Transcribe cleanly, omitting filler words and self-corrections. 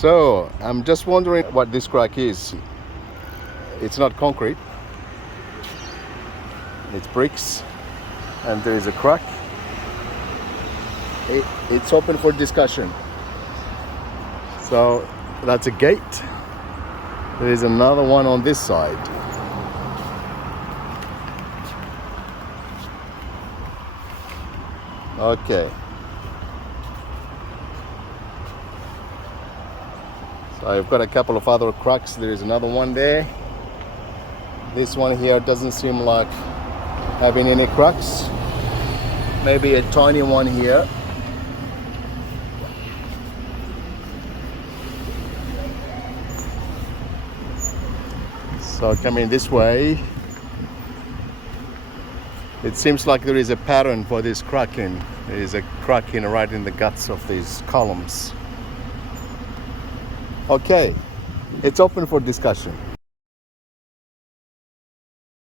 So I'm just wondering what this crack is. It's not concrete, it's bricks, and there is a crack. It's open for discussion. So that's a gate. There is another one on this side. Okay. So I've got a couple of other cracks. There is another one there. This one here doesn't seem like having any cracks. Maybe a tiny one here. So coming this way, it seems like there is a pattern for this cracking. There is a cracking right in the guts of these columns. Okay, it's open for discussion.